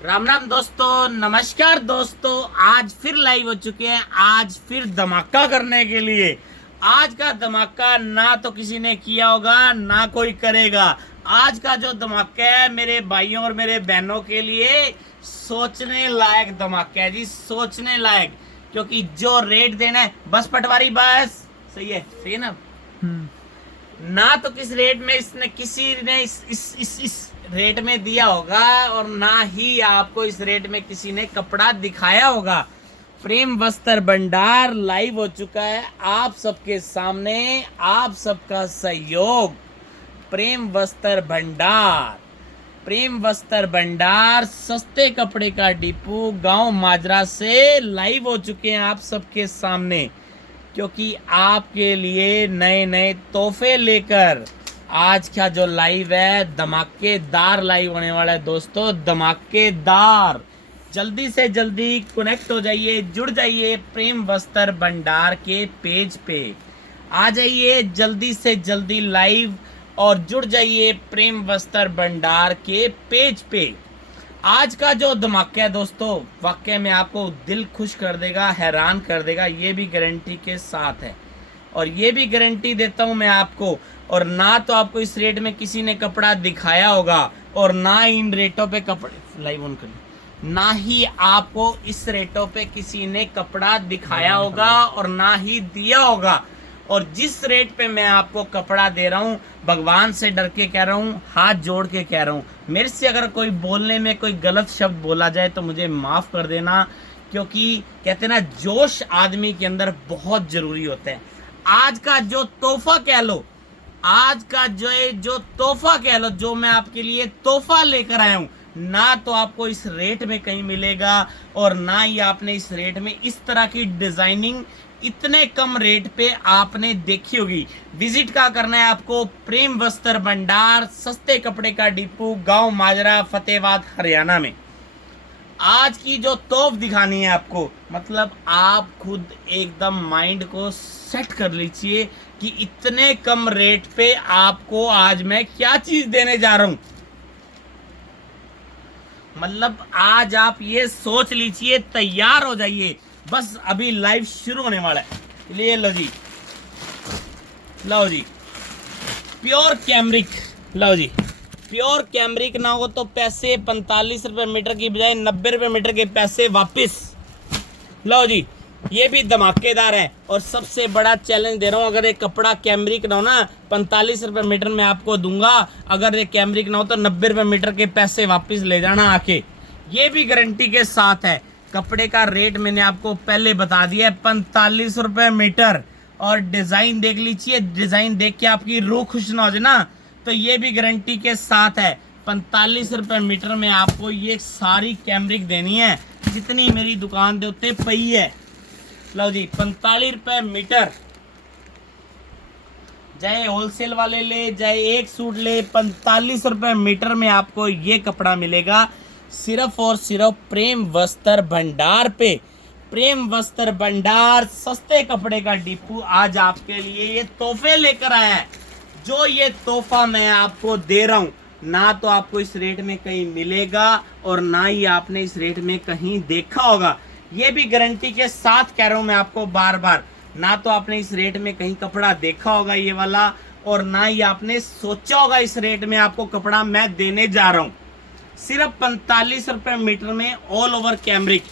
राम राम दोस्तों, नमस्कार दोस्तों। आज फिर लाइव हो चुके हैं। आज फिर धमाका करने के लिए। आज का धमाका ना तो किसी ने किया होगा ना कोई करेगा। आज का जो धमाका है मेरे भाइयों और मेरे बहनों के लिए सोचने लायक धमाका है जी, सोचने लायक। क्योंकि जो रेट देना है, बस पटवारी बस सही है ना। ना तो किस रेट में इसने किसी ने इस रेट में दिया होगा और ना ही आपको इस रेट में किसी ने कपड़ा दिखाया होगा। प्रेम वस्त्र भंडार लाइव हो चुका है आप सबके सामने। आप सबका सहयोग। प्रेम वस्त्र भंडार, प्रेम वस्त्र भंडार सस्ते कपड़े का डिपो गांव माजरा से लाइव हो चुके हैं आप सबके सामने। क्योंकि आपके लिए नए नए तोहफे लेकर आज का जो लाइव है धमाकेदार लाइव होने वाला है दोस्तों, धमाकेदार। जल्दी से जल्दी कनेक्ट हो जाइए, जुड़ जाइए प्रेम वस्त्र भंडार के पेज पे। आ जाइए जल्दी से जल्दी लाइव और जुड़ जाइए प्रेम वस्त्र भंडार के पेज पे। आज का जो धमाका है दोस्तों, वाकई में आपको दिल खुश कर देगा, हैरान कर देगा, ये भी गारंटी के साथ है। और ये भी गारंटी देता हूं मैं आपको। और ना तो आपको इस रेट में किसी ने कपड़ा दिखाया होगा और ना इन रेटों पे कपड़े लाइव ऑन कर, ना ही आपको इस रेटों पे किसी ने कपड़ा दिखाया होगा और ना ही दिया होगा। और जिस रेट पे मैं आपको कपड़ा दे रहा हूँ, भगवान से डर के कह रहा हूँ, हाथ जोड़ के कह रहा हूँ, मेरे से अगर कोई बोलने में कोई गलत शब्द बोला जाए तो मुझे माफ़ कर देना। क्योंकि कहते हैं ना, जोश आदमी के अंदर बहुत ज़रूरी होता है। आज का जो तोहफा कह लो, आज का जो तोहफा कह लो, जो मैं आपके लिए तोहफा लेकर आया हूँ, ना तो आपको इस रेट में कहीं मिलेगा और ना ही आपने इस रेट में इस तरह की डिजाइनिंग इतने कम रेट पे आपने देखी होगी। विजिट का करना है आपको प्रेम वस्त्र भंडार सस्ते कपड़े का डिपो गांव माजरा फतेहाबाद हरियाणा में। आज की जो तोहफ दिखानी है आपको, मतलब आप खुद एकदम माइंड को सेट कर लीजिए कि इतने कम रेट पे आपको आज मैं क्या चीज देने जा रहा हूं। मतलब आज आप ये सोच लीजिए, तैयार हो जाइए, बस अभी लाइव शुरू होने वाला है। ले लो जी, लो जी प्योर कैमरिक, लो जी प्योर कैमरिक। ना हो तो पैसे 45 रुपए मीटर की बजाय 90 रुपए मीटर के पैसे वापस। लो जी, ये भी धमाकेदार है। और सबसे बड़ा चैलेंज दे रहा हूँ, अगर ये कपड़ा कैमरिक ना हो ना, 45 रुपए मीटर में आपको दूंगा। अगर ये कैमरिक ना हो तो 90 रुपए मीटर के पैसे वापस ले जाना आके। ये भी गारंटी के साथ है। कपड़े का रेट मैंने आपको पहले बता दिया है, 45 रुपए मीटर। और डिजाइन देख लीजिए, डिजाइन देख के आपकी रूह खुश ना हो जाए ना, तो ये भी गारंटी के साथ है। 45 रुपए मीटर में आपको ये सारी कैमरिक देनी है जितनी मेरी दुकान के उत्ते पई है। लो जी 45 रुपए मीटर, चाहे होलसेल वाले ले चाहे एक सूट ले, 45 रुपए मीटर में आपको ये कपड़ा मिलेगा सिर्फ और सिर्फ प्रेम वस्त्र भंडार पे। प्रेम वस्त्र भंडार सस्ते कपड़े का डिपो आज आपके लिए ये तोहफे लेकर आया है। जो ये तोहफा मैं आपको दे रहा हूँ, ना तो आपको इस रेट में कहीं मिलेगा और ना ही आपने इस रेट में कहीं देखा होगा। ये भी गारंटी के साथ कह रहा हूँ मैं आपको बार बार, ना तो आपने इस रेट में कहीं कपड़ा देखा होगा ये वाला, और ना ही आपने सोचा होगा इस रेट में आपको कपड़ा मैं देने जा रहा हूँ। सिर्फ 45 रुपए मीटर में ऑल ओवर कैमरिक,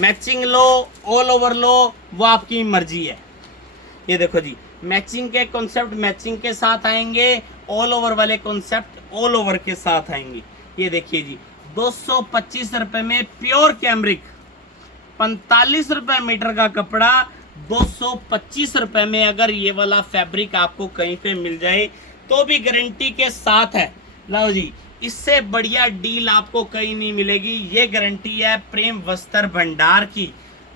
मैचिंग लो ऑल ओवर लो, वो आपकी मर्जी है। ये देखो जी, मैचिंग के कॉन्सेप्ट मैचिंग के साथ आएंगे, ऑल ओवर वाले कॉन्सेप्ट ऑल ओवर के साथ आएंगे। ये देखिए जी, 225 रुपए में प्योर कैमरिक, 45 रुपए मीटर का कपड़ा 225 रुपए में। अगर ये वाला फैब्रिक आपको कहीं पे मिल जाए तो भी गारंटी के साथ है। लो जी, इससे बढ़िया डील आपको कहीं नहीं मिलेगी। ये गारंटी है प्रेम वस्त्र भंडार की।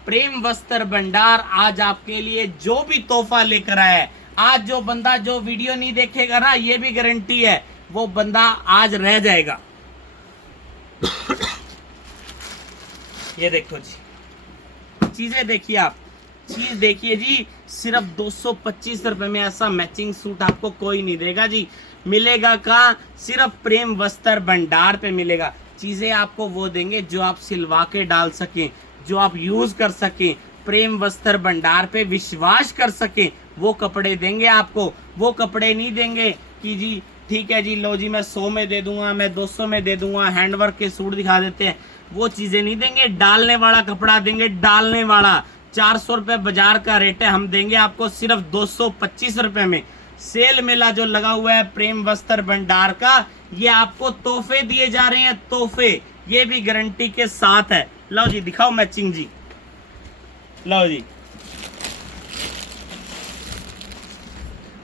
प्रेम वस्त्र भंडार आज आपके लिए जो भी तोहफा लेकर आया है, आज जो बंदा जो वीडियो नहीं देखेगा ना, ये भी गारंटी है वो बंदा आज रह जाएगा। ये देखो जी, चीजें देखिए आप, चीज देखिए जी, सिर्फ 225 रुपए में ऐसा मैचिंग सूट आपको कोई नहीं देगा जी। मिलेगा कहाँ? सिर्फ प्रेम वस्त्र भंडार पे मिलेगा। चीजें आपको वो देंगे जो आप सिलवा के डाल सकें, जो आप यूज कर सकें, प्रेम वस्त्र भंडार पे विश्वास कर सकें, वो कपड़े देंगे आपको। वो कपड़े नहीं देंगे कि जी ठीक है जी लो जी मैं 100 में दे दूंगा, मैं 200 में दे दूंगा, हैंडवर्क के सूट दिखा देते हैं, वो चीजें नहीं देंगे। डालने वाला कपड़ा देंगे, डालने वाला। 400 रुपए बाजार का रेट है, हम देंगे आपको सिर्फ 225 रुपए में। सेल मेला जो लगा हुआ है प्रेम वस्त्र भंडार का, ये आपको तोहफे दिए जा रहे हैं, तोहफे, ये भी गारंटी के साथ है। लो जी दिखाओ मैचिंग जी, लो जी।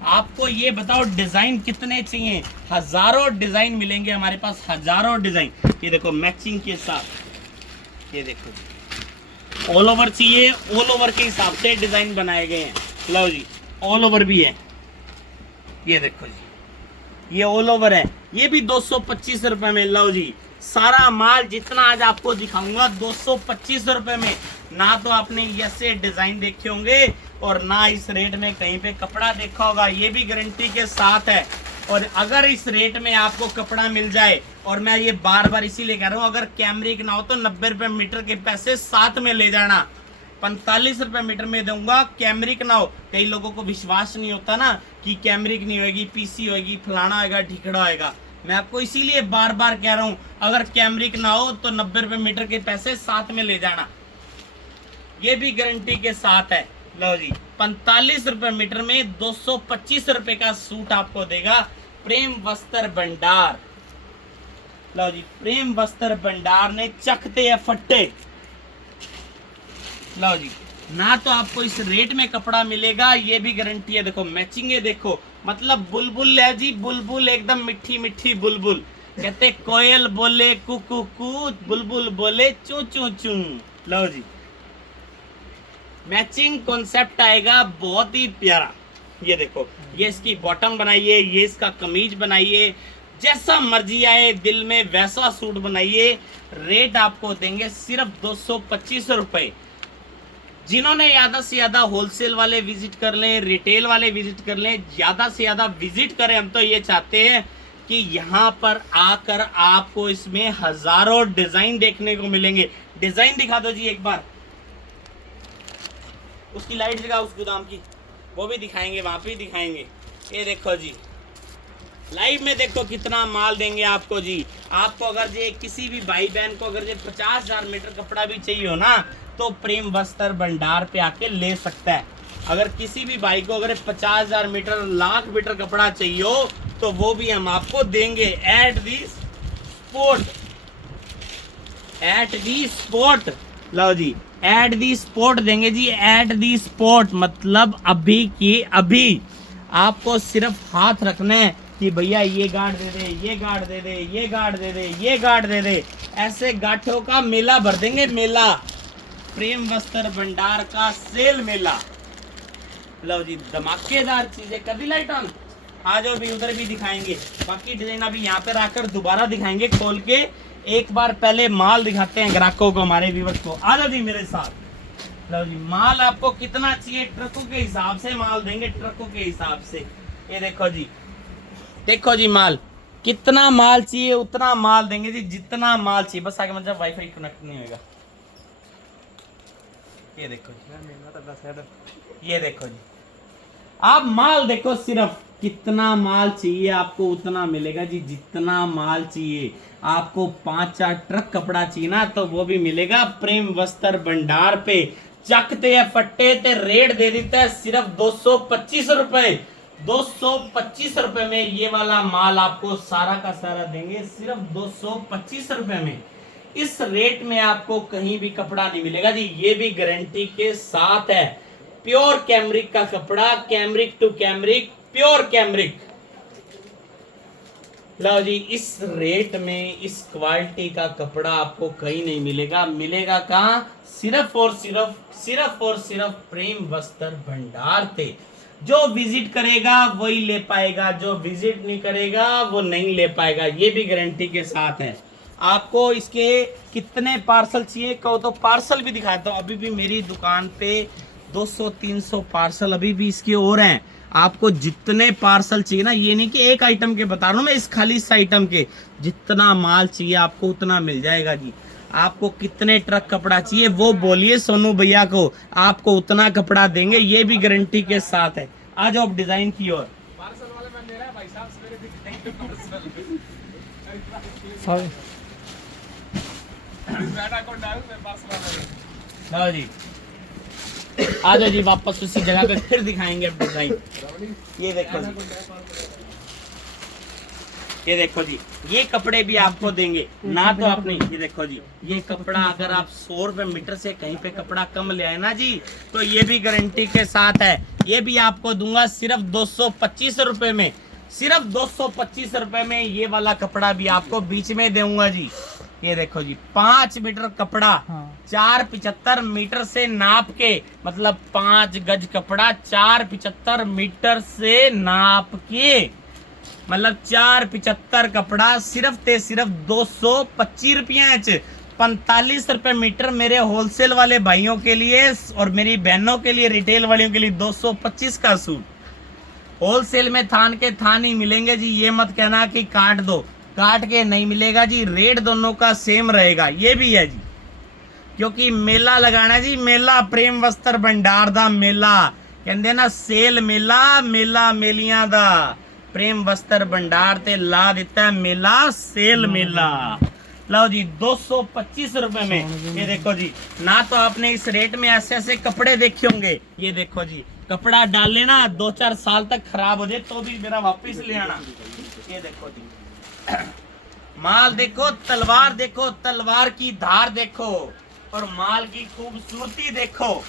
आपको ये बताओ डिजाइन कितने चाहिए? हजारों डिजाइन मिलेंगे हमारे पास, हजारों डिजाइन। ये देखो मैचिंग के साथ, ये देखो ऑल ओवर चाहिए, ऑल ओवर के हिसाब से डिजाइन बनाए गए हैं। लो जी ऑल ओवर भी है, ये देखो जी ये ऑल ओवर है, ये भी 225 रुपए में। लो जी सारा माल जितना आज आपको दिखाऊंगा 225 रुपए में। ना तो आपने ऐसे डिजाइन देखे होंगे और ना इस रेट में कहीं पे कपड़ा देखा होगा, ये भी गारंटी के साथ है। और अगर इस रेट में आपको कपड़ा मिल जाए, और मैं ये बार बार इसीलिए कह रहा हूँ, अगर कैमरिक ना हो तो 90 रुपए मीटर के पैसे साथ में ले जाना। 45 रुपए मीटर में दूंगा, कैमरिक ना हो। कई लोगों को विश्वास नहीं होता ना कि कैमरिक नहीं होगी, पीसी होगी, फलाना होगा, ठिकड़ा होगा। मैं आपको इसीलिए बार बार कह रहा हूं, अगर कैमरिक ना हो तो 90 रुपए मीटर के पैसे साथ में ले जाना, ये भी गारंटी के साथ है। लो जी 45 रुपए मीटर में 225 रुपए का सूट आपको देगा प्रेम वस्त्र भंडार। लो जी प्रेम वस्त्र भंडार ने चखते हैं फट्टे। लो जी ना तो आपको इस रेट में कपड़ा मिलेगा, ये भी गारंटी है। देखो मैचिंग है, देखो मतलब बुलबुल है जी, बुलबुल एकदम मिठी मिठी बुलबुल। कहते कोयल बोले कु कु कु, बुलबुल बोले चू चू चू। लो जी मैचिंग कॉन्सेप्ट आएगा बहुत ही प्यारा। ये देखो ये इसकी बॉटम बनाइए, ये इसका कमीज बनाइए, जैसा मर्जी आए दिल में वैसा सूट बनाइए। रेट आपको देंगे सिर्फ 225 रुपए। जिन्होंने ज्यादा से ज्यादा होलसेल वाले विजिट कर लें, रिटेल वाले विजिट कर लें, ज्यादा से ज्यादा विजिट करें। हम तो ये चाहते हैं कि यहाँ पर आकर आपको इसमें हजारों डिजाइन देखने को मिलेंगे। डिजाइन दिखा दो जी एक बार, उसकी लाइट जगह उस गोदाम की, वो भी दिखाएंगे, वहां पे भी दिखाएंगे। ये देखो जी लाइव में देखो कितना माल देंगे आपको जी। आपको अगर ये किसी भी भाई बहन को अगर ये 50,000 मीटर कपड़ा भी चाहिए हो ना, तो प्रेम वस्त्र भंडार पे आके ले सकता है। अगर किसी भी भाई को अगर 50,000 मीटर, लाख मीटर कपड़ा चाहिए हो, तो वो भी हम आपको देंगे at the spot, at the spot. लो जी एट दी स्पॉट देंगे जी, एट दी स्पॉट मतलब अभी की अभी। आपको सिर्फ हाथ रखना है कि भैया ये गार्ड दे दे, ये गार्ड दे दे, ये गार्ड दे दे, ये गार्ड दे दे। ऐसे गाठों का मेला भर देंगे, मेला प्रेम वस्त्र भंडार का सेल मेला। लो जी धमाकेदार चीजें। कभी लाइट ऑन आ जाओ भी, उधर भी दिखाएंगे। बाकी डिजाइन अभी यहाँ पे आकर दोबारा दिखाएंगे खोल के। एक बार पहले माल दिखाते हैं ग्राहकों को, हमारे व्यूअर्स को। आ जाओ जी मेरे साथ। लो जी माल आपको कितना चाहिए, ट्रकों के हिसाब से माल देंगे, ट्रकों के हिसाब से। ये देखो जी, देखो जी माल कितना माल चाहिए उतना माल देंगे जी, जितना माल चाहिए। बस आगे मतलब वाईफाई कनेक्ट नहीं होगा। ये देखो जी, ये देखो जी आप माल देखो, सिर्फ कितना माल चाहिए आपको उतना मिलेगा जी, जितना माल चाहिए। आपको 5-4 ट्रक कपड़ा चाहिए ना, तो वो भी मिलेगा प्रेम वस्त्र भंडार पे। चकते हैं फट्टे ते रेट दे देता है सिर्फ 225 रुपए। 225 रुपए में ये वाला माल आपको सारा का सारा देंगे सिर्फ 225 रुपए में। इस रेट में आपको कहीं भी कपड़ा नहीं मिलेगा जी, ये भी गारंटी के साथ है। प्योर कैमरिक का कपड़ा, cambric to cambric, pure cambric. लो जी इस रेट में इस क्वालिटी का कपड़ा आपको कहीं नहीं मिलेगा। मिलेगा कहाँ? सिर्फ और सिर्फ प्रेम वस्त्र भंडार थे। जो विजिट करेगा वही ले पाएगा, जो विजिट नहीं करेगा वो नहीं ले पाएगा, ये भी गारंटी के साथ है। आपको इसके कितने पार्सल चाहिए कहो तो पार्सल भी दिखाता हूँ। अभी भी मेरी दुकान पे 200-300 पार्सल अभी भी इसके और हैं। आपको जितने पार्सल चाहिए ना, ये नहीं कि एक आइटम के बता रहा हूँ मैं, इस खाली इस आइटम के जितना माल चाहिए आपको उतना मिल जाएगा जी। आपको कितने ट्रक कपड़ा चाहिए वो बोलिए सोनू भैया को, आपको उतना कपड़ा देंगे, ये भी गारंटी के साथ है। आ जाओ अब डिजाइन की ओर। हाँ जी, आ जाओ जी, वापस उसी जगह पे फिर दिखाएंगे अब डिजाइन। ये देखो जी, ये देखो जी, ये कपड़े भी आपको देंगे ना तो आपने, ये देखो जी, ये कपड़ा अगर आप 100 रुपए मीटर से कहीं पे कपड़ा कम ले आए ना जी, तो ये भी गारंटी के साथ है। ये भी आपको दूंगा सिर्फ 225 रुपए में, सिर्फ 225 रुपए में ये वाला कपड़ा भी आपको बीच में दूंगा जी। ये देखो जी, 5 मीटर कपड़ा, 475 मीटर से नाप के, मतलब 5 गज कपड़ा 475 मीटर से नाप के, मतलब 475 कपड़ा सिर्फ ते सिर्फ 225 रुपये, 45 रुपए मीटर मेरे होलसेल वाले भाइयों के लिए और मेरी बहनों के लिए, रिटेल वालियों के लिए 225 का सूट। होलसेल में थान के थान ही मिलेंगे जी, ये मत कहना कि काट दो, काट के नहीं मिलेगा जी, रेट दोनों का सेम रहेगा। ये भी है जी, क्योंकि मेला लगाना जी, मेला प्रेम वस्त्र भंडार दा मेला कहते ना, सेल मेला, मेला मेलियां दा प्रेम वस्त्र भंडार ते ला देता है मेला, सेल मेला। लो जी 225 रुपए में। ये देखो जी, ना तो आपने इस रेट में ऐसे ऐसे कपड़े देखे होंगे। ये देखो जी, कपड़ा डाल लेना 2-4 साल तक खराब हो जाए तो भी मेरा वापस ले आना। ये देखो जी, माल देखो, तलवार देखो, तलवार की धार देखो और माल की खूबसूरती देखो।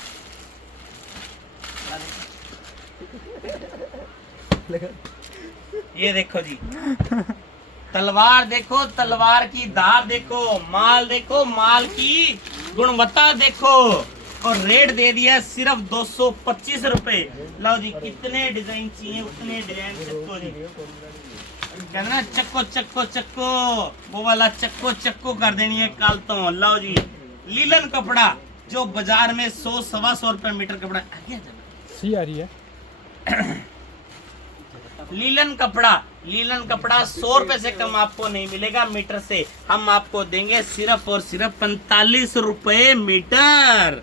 ये देखो जी, तलवार देखो, तलवार की धार देखो, माल देखो, माल की गुणवत्ता देखो और रेट दे दिया सिर्फ 225 रुपए। लो जी, कितने डिजाइन चाहिए उतने डिजाइन चक्को जी, कहते ना चक्को चक्को चक्को, वो वाला चक्को चक्को कर देनी है कल तो। लो जी, लीलन कपड़ा जो बाजार में 100-125 रुपए मीटर कपड़ा आ रही है। लीलन कपड़ा, लीलन कपड़ा 100 रुपए से कम आपको नहीं मिलेगा मीटर से, हम आपको देंगे सिर्फ और सिर्फ 45 रुपए मीटर,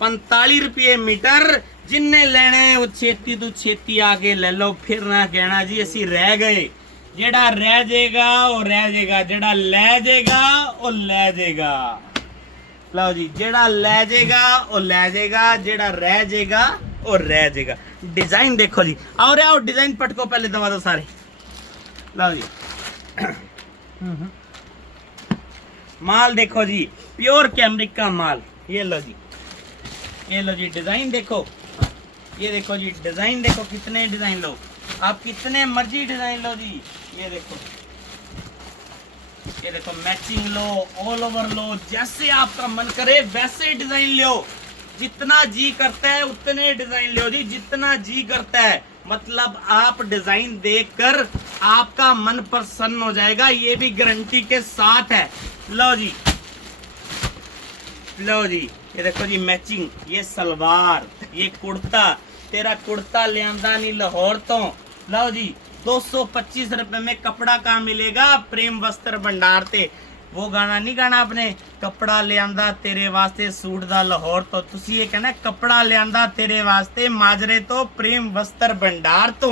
45 रुपये मीटर। जिन्ने लेने वो छेती तो छेती आके ले लो, फिर ना कहना जी असी रह गए। जेड़ा रह जाएगा वो रह जाएगा, जेड़ा ले जाएगा वो ले जाएगा। लो जी, जेड़ा ले जाएगा वो ले जाएगा, जेड़ा रह जाएगा और रह जाएगा। डिजाइन देखो जी, और आओ डिजाइन पटको पहले दबा दो सारे। लो जी, माल देखो जी, प्योर कैमरिक का माल। ये लो जी, ये लो जी, डिजाइन देखो, ये देखो जी, डिजाइन देखो, कितने डिजाइन लो आप, कितने मर्जी डिजाइन लो जी। ये देखो, ये देखो, मैचिंग लो, ऑल ओवर लो, जैसे आपका मन करे वैसे डिजाइन लो, जितना जी करता है उतने डिजाइन लो जी, जितना जी करता है। मतलब आप डिजाइन देखकर आपका मन प्रसन्न हो जाएगा, ये भी गारंटी के साथ है। लो जी, लो जी, ये देखो जी, मैचिंग, ये सलवार, ये कुर्ता, तेरा कुर्ता ले आंदा नहीं लाहौर तो। लो जी, 225 रुपए में कपड़ा का मिलेगा प्रेम वस्त्र भंडार ते। वो गाना नहीं गाना आपने, कपड़ा ले आंदा तेरे वास्ते सूट दा लाहौर तो, तुसी ये कहना कपड़ा ले आंदा तेरे वास्ते माजरे तो प्रेम वस्त्र भंडार तो।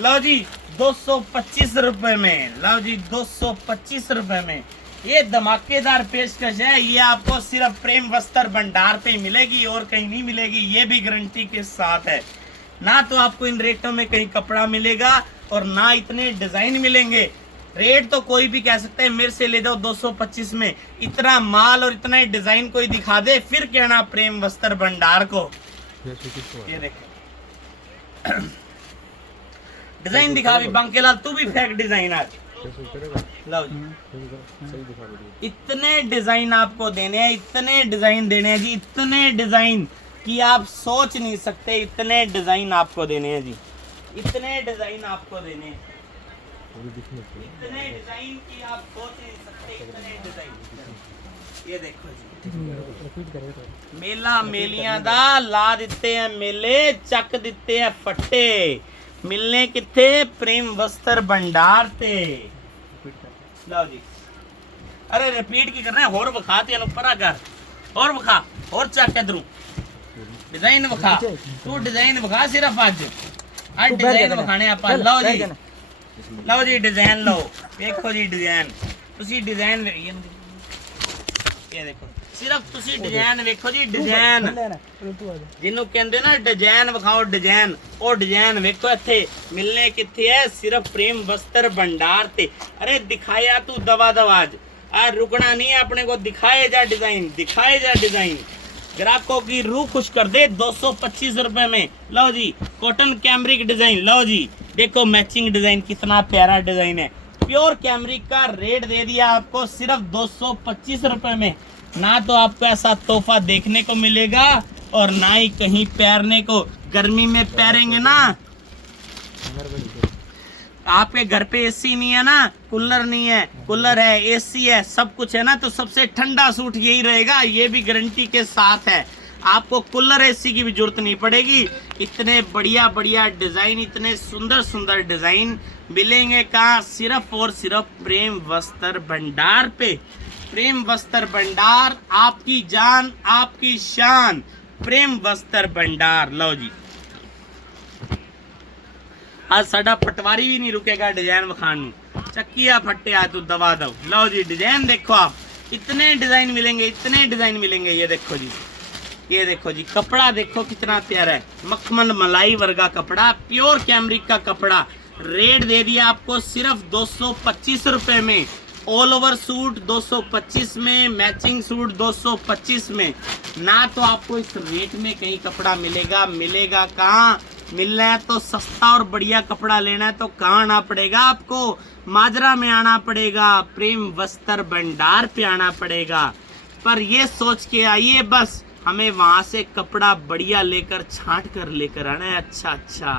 लो जी 225 रुपए में, लो जी 225 रुपए में ये धमाकेदार पेशकश है। ये आपको सिर्फ प्रेम वस्त्र भंडार पे मिलेगी और कहीं नहीं मिलेगी, ये भी गारंटी के साथ है। ना तो आपको इन रेटों में कहीं कपड़ा मिलेगा और ना इतने डिजाइन मिलेंगे। रेट तो कोई भी कह सकता है, मेरे से ले जाओ 225 में, इतना माल और इतना डिजाइन कोई दिखा दे फिर कहना प्रेम वस्त्र भंडार को। ये देखो डिजाइन दिखा भी, बंकेलाल तू भी फेंक डिजाइन आज। लो इतने डिजाइन आपको देने हैं, इतने डिजाइन देने हैं जी, इतने डिजाइन कि आप सोच नहीं सकते, इतने डिजाइन आपको देने हैं जी, इतने डिजाइन आपको देने हैं, इतने डिजाइन की आप सोच नहीं सकते, इतने डिजाइन, ये देखो जी मेला मेलियां दा ला दिते हैं मेले चक दिते हैं फट्टे मिलने किथे प्रेम वस्त्र भंडार ते लो जी। अरे रिपीट की कर रहे हैं होर विखा तेन ऊपर कर और विखा और चक इधरों डिजाइन विखा तू डिजाइन विखा सिर्फ आज डिजाइन विखाने आप लो जी डिजाइन लो देखो जी डिजाइन तुसी डिजाइन ये देखो सिर्फ तुसी डिजाइन देखो जी डिजाइन जिन्हों कहते ना डिजाइन विखाओ डिजाइन और डिजाइन वेखो इत्थे मिलने किथे है सिर्फ प्रेम वस्त्र भंडार ते। अरे दिखाया तू दवा दवाज आ रुकना नहीं है अपने को दिखाए जा डिजाइन ग्राहकों की रूह खुश कर दे 225 रुपए में। लो जी कॉटन कैमरिक डिजाइन लो जी देखो मैचिंग डिजाइन कितना प्यारा डिजाइन है प्योर कैमरिक का रेट दे दिया आपको सिर्फ 225 रुपए में। ना तो आपको ऐसा तोहफा देखने को मिलेगा और ना ही कहीं पैरने को गर्मी में पैरेंगे ना आपके घर पे एसी नहीं है ना कूलर नहीं है कूलर है एसी है सब कुछ है ना तो सबसे ठंडा सूट यही रहेगा ये भी गारंटी के साथ है आपको कूलर एसी की भी जरूरत नहीं पड़ेगी। इतने बढ़िया बढ़िया डिजाइन इतने सुंदर सुंदर डिजाइन मिलेंगे कहाँ सिर्फ और सिर्फ प्रेम वस्त्र भंडार पे। प्रेम वस्त्र भंडार आपकी जान आपकी शान प्रेम वस्त्र भंडार। लो जी आज साडा पटवारी भी नहीं रुकेगा डिजाइन विखान चक्किया फट्टे आ तू दवा दो। लो जी डिजाइन देखो आप इतने डिजाइन मिलेंगे ये देखो जी कपड़ा देखो कितना प्यारा है मखमल मलाई वर्गा कपड़ा प्योर कैमरिक का कपड़ा रेट दे दिया आपको सिर्फ 225 रुपए में। ऑल ओवर सूट 225 में मैचिंग सूट 225 में। ना तो आपको इस रेट में कहीं कपड़ा मिलेगा कहाँ मिलना है तो सस्ता और बढ़िया कपड़ा लेना है तो कहाँ आना पड़ेगा आपको माजरा में आना पड़ेगा प्रेम वस्त्र भंडार पे आना पड़ेगा। पर ये सोच के आइए बस हमें वहां से कपड़ा बढ़िया लेकर छांट कर लेकर आना है। अच्छा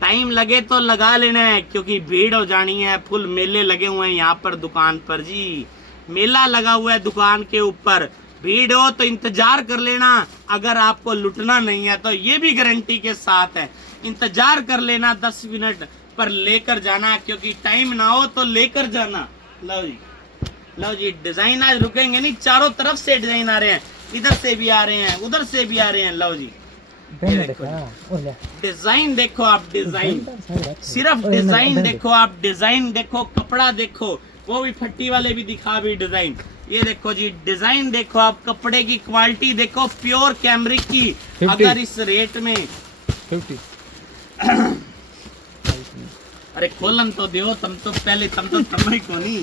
टाइम लगे तो लगा लेना है क्योंकि भीड़ हो जानी है फुल मेले लगे हुए हैं यहाँ पर दुकान पर जी मेला लगा हुआ है दुकान के ऊपर भीड़ हो तो इंतजार कर लेना। अगर आपको लुटना नहीं है तो ये भी गारंटी के साथ है इंतजार कर लेना 10 मिनट पर लेकर जाना क्योंकि टाइम ना हो तो लेकर जाना। लो जी डिजाइन आज रुकेंगे नहीं चारों तरफ से डिजाइन आ रहे हैं इधर से भी आ रहे हैं उधर से भी आ रहे हैं। लो जी डिजाइन देखो आप डिजाइन सिर्फ डिजाइन देखो आप डिजाइन देखो कपड़ा देखो वो भी फट्टी वाले भी दिखा भी डिजाइन ये देखो जी डिजाइन देखो आप कपड़े की क्वालिटी देखो प्योर कैमरिक की 50. अगर इस रेट में 50 अरे खोलन तो दो तुम तो पहले तुम ही को नहीं।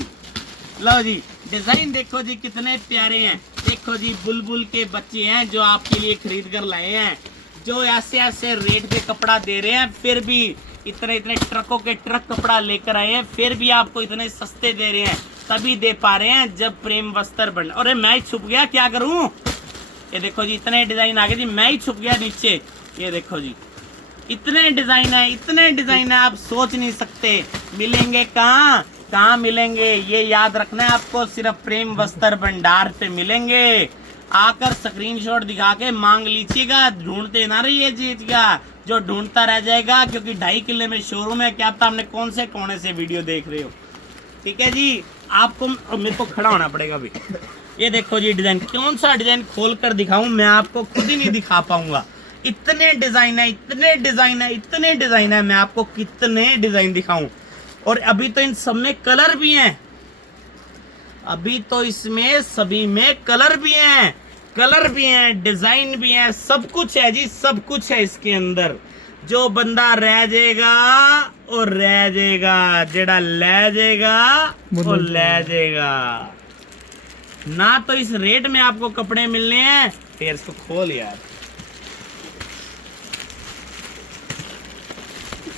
लो जी डिजाइन देखो जी कितने प्यारे हैं देखो जी बुलबुल के बच्चे हैं जो आपके लिए खरीद कर लाए हैं जो ऐसे रेट पे कपड़ा दे रहे हैं फिर भी इतने ट्रकों के ट्रक कपड़ा लेकर आए हैं फिर भी आपको इतने सस्ते दे रहे हैं तभी दे पा रहे हैं जब प्रेम वस्त्र बन। अरे मैं ही छुप गया क्या करूं ये देखो जी इतने डिजाइन आ गए जी मैं ही छुप गया नीचे ये देखो जी इतने डिजाइन है आप सोच नहीं सकते मिलेंगे कहाँ मिलेंगे ये याद रखना है आपको सिर्फ प्रेम वस्त्र भंडार पे मिलेंगे। आकर स्क्रीनशॉट दिखा के मांग लीजिएगा ढूंढते ना रहिए जीतगा जो ढूंढता रह जाएगा क्योंकि 2.5 किले में शोरूम है क्या पता हमने कौन से कोने से वीडियो देख रहे हो। ठीक है जी आपको मेरे को खड़ा होना पड़ेगा अभी ये देखो जी डिजाइन कौन सा डिजाइन खोल कर दिखाऊं मैं आपको खुद ही नहीं दिखा पाऊंगा इतने डिजाइन है मैं आपको कितने डिजाइन दिखाऊं। और अभी तो इन सब में कलर भी हैं अभी तो इसमें सभी में कलर भी हैं डिजाइन भी हैं सब कुछ है जी सब कुछ है इसके अंदर। जो बंदा रह जाएगा और रह जाएगा जेड़ा ले जाएगा वो ले जाएगा। ना तो इस रेट में आपको कपड़े मिलने हैं फिर इसको खोल यार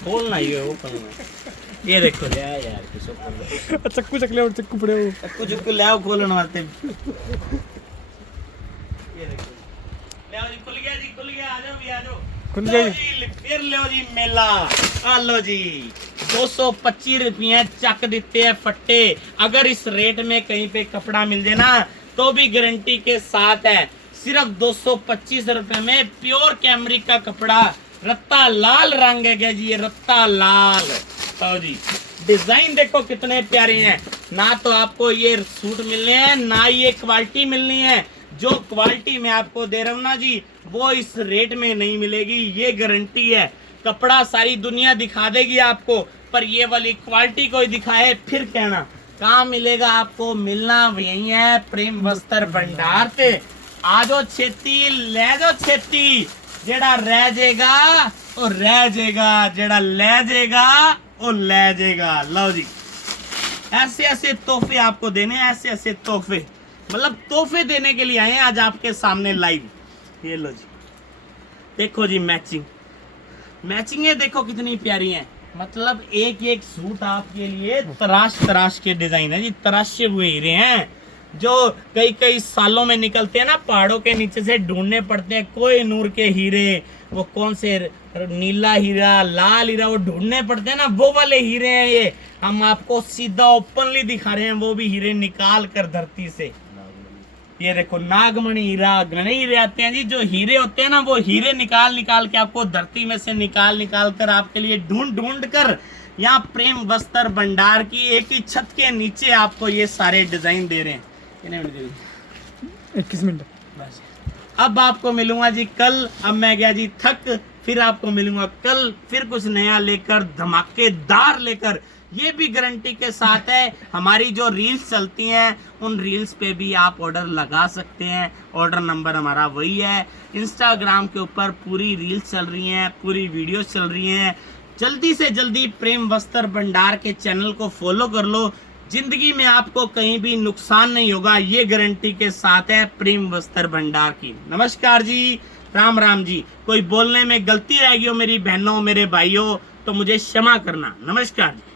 खोलना ही है वो ये देखो ले यार चक्कू चक ले चक्कू पड़े हो चक्कू ले आओ खोलने वास्ते ये देखो ले आओ जी खुल गया आ जाओ भी आ जाओ खुल गया जी फिर लो जी मेला आ लो जी 225 रुपये चक देते हैं फट्टे। अगर इस रेट में कहीं पे कपड़ा मिल जाए ना तो भी गारंटी के साथ है। सिर्फ 225 रुपए में प्योर कैमरिक का कपड़ा, रत्ता लाल रंग है जी, ये रत्ता लाल। तो जी डिजाइन देखो कितने प्यारे हैं। ना तो आपको ये सूट मिलने हैं, ना ये क्वालिटी मिलनी है। जो क्वालिटी मैं आपको दे रहा हूँ ना जी, वो इस रेट में नहीं मिलेगी, ये गारंटी है। कपड़ा सारी दुनिया दिखा देगी आपको, पर ये वाली क्वालिटी कोई दिखाए फिर कहना। कहाँ मिलेगा आपको? मिलना यही है प्रेम वस्त्र भंडार पे। आ जाओ छेती, ले जाओ छेती। जेड़ा रह जाएगा वो रह जाएगा, जेड़ा ले जाएगा वो ले जाएगा। लो जी, ऐसे ऐसे तोहफे आपको देने, ऐसे ऐसे तोहफे, मतलब तोहफे देने के लिए आए हैं आज आपके सामने लाइव। ये लो जी, देखो जी मैचिंगें देखो कितनी प्यारी हैं। मतलब एक एक सूट आपके लिए तराश तराश के डिजाइन है जी, तराशे हुए हीरे हैं जो कई कई सालों में निकलते हैं ना, पहाड़ों के नीचे से ढूंढने पड़ते हैं। कोई नूर के हीरे, वो कौन से नीला हीरा, लाल हीरा, वो ढूंढने पड़ते हैं ना, वो वाले हीरे हैं ये। हम आपको सीधा ओपनली दिखा रहे हैं, वो भी हीरे निकाल कर धरती से। ये देखो नागमणि हीरा, घने हीरे आते हैं जी। जो हीरे होते हैं ना, वो हीरे निकाल निकाल के आपको धरती में से निकाल निकाल कर आपके लिए ढूंढ ढूंढ कर यहाँ प्रेम वस्त्र भंडार की एक ही छत के नीचे आपको ये सारे डिजाइन दे रहे हैं। 21 मिनट बस। अब आपको मिलूंगा जी कल। अब मैं गया जी थक, फिर आपको मिलूंगा कल, फिर कुछ नया लेकर, धमाकेदार लेकर। ये भी गारंटी के साथ है। हमारी जो रील्स चलती हैं उन रील्स पे भी आप ऑर्डर लगा सकते हैं। ऑर्डर नंबर हमारा वही है। इंस्टाग्राम के ऊपर पूरी रील्स चल रही हैं, पूरी वीडियोस चल रही हैं। जल्दी से जल्दी प्रेम वस्त्र भंडार के चैनल को फॉलो कर लो। जिंदगी में आपको कहीं भी नुकसान नहीं होगा, ये गारंटी के साथ है प्रेम वस्त्र भंडार की। नमस्कार जी, राम राम जी। कोई बोलने में गलती रह गई हो मेरी बहनों, मेरे भाइयों, तो मुझे क्षमा करना। नमस्कार जी।